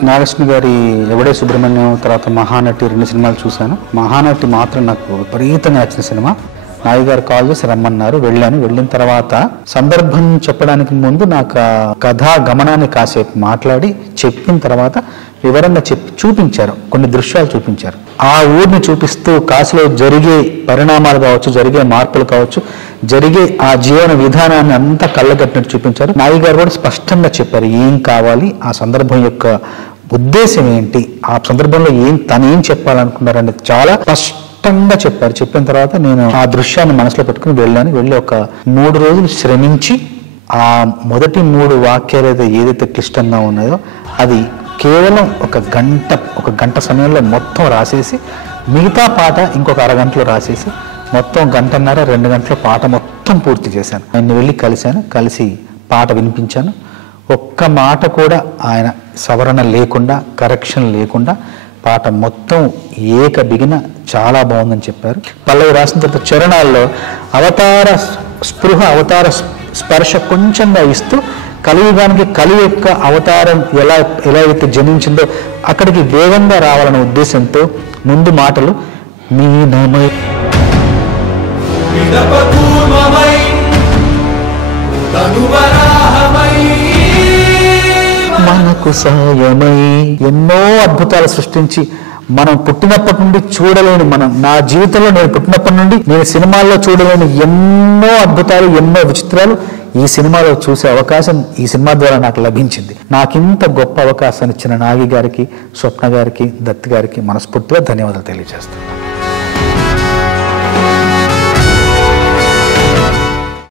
నాగలక్ష్మి గారి ఎవడే సుబ్రహ్మణ్యం తర్వాత మహానటి 2 సినిమాలు చూశాను. మహానటి మాత్రం నాకు విపరీతంగా నచ్చిన సినిమా. నాయి గారు కాల్ చేసి రమ్మన్నారు, వెళ్ళాను. వెళ్ళిన తర్వాత సందర్భం చెప్పడానికి ముందు నాకు కథా గమనాన్ని కాసేపు మాట్లాడి చెప్పిన తర్వాత వివరంగా చూపించారు, కొన్ని దృశ్యాలు చూపించారు. ఆ ఊరిని చూపిస్తూ కాశీలో జరిగే పరిణామాలు కావచ్చు, జరిగే మార్పులు కావచ్చు, జరిగే ఆ జీవన విధానాన్ని అంతా కళ్ళగట్టినట్టు చూపించారు. నాయి గారు కూడా స్పష్టంగా చెప్పారు ఏం కావాలి, ఆ సందర్భం యొక్క ఉద్దేశం ఏంటి, ఆ సందర్భంలో తను ఏం చెప్పాలనుకున్నారని చాలా స్పష్టంగా చెప్పారు. చెప్పిన తర్వాత నేను ఆ దృశ్యాన్ని మనసులో పెట్టుకుని వెళ్ళాను. వెళ్ళి ఒక 3 రోజులు శ్రమించి ఆ మొదటి 3 వాక్యాలు ఏదైతే క్లిష్టంగా ఉన్నాయో అది కేవలం ఒక గంట సమయంలో మొత్తం రాసేసి, మిగతా పాట ఇంకొక అరగంటలో రాసేసి మొత్తం 1.5-2 గంటల పాట మొత్తం పూర్తి చేశాను. ఆయన వెళ్ళి కలిసి పాట వినిపించాను. ఒక్క మాట కూడా ఆయన సవరణ లేకుండా, కరెక్షన్ లేకుండా పాట మొత్తం బిగిన చాలా బాగుందని చెప్పారు. పల్లవి రాసిన తర్వాత చరణాల్లో అవతార స్పృహ, అవతార స్పర్శ కొంచెంగా ఇస్తూ కలియుగానికి కలి యొక్క అవతారం ఎలా అయితే జనించిందో అక్కడికి వేగంగా రావాలనే ఉద్దేశంతో ముందు మాటలు మీనమై మనకు సాయమై ఎన్నో అద్భుతాలు సృష్టించి మనం పుట్టినప్పటి నుండి చూడలేని, నా జీవితంలో నేను పుట్టినప్పటి నుండి నేను సినిమాల్లో చూడలేని ఎన్నో అద్భుతాలు, ఎన్నో విచిత్రాలు ఈ సినిమాలో చూసే అవకాశం ఈ సినిమా ద్వారా నాకు లభించింది. నాకింత గొప్ప అవకాశాన్ని ఇచ్చిన నాగి గారికి, స్వప్న గారికి, దత్ గారికి మనస్ఫూర్తిగా ధన్యవాదాలు తెలియజేస్తాను.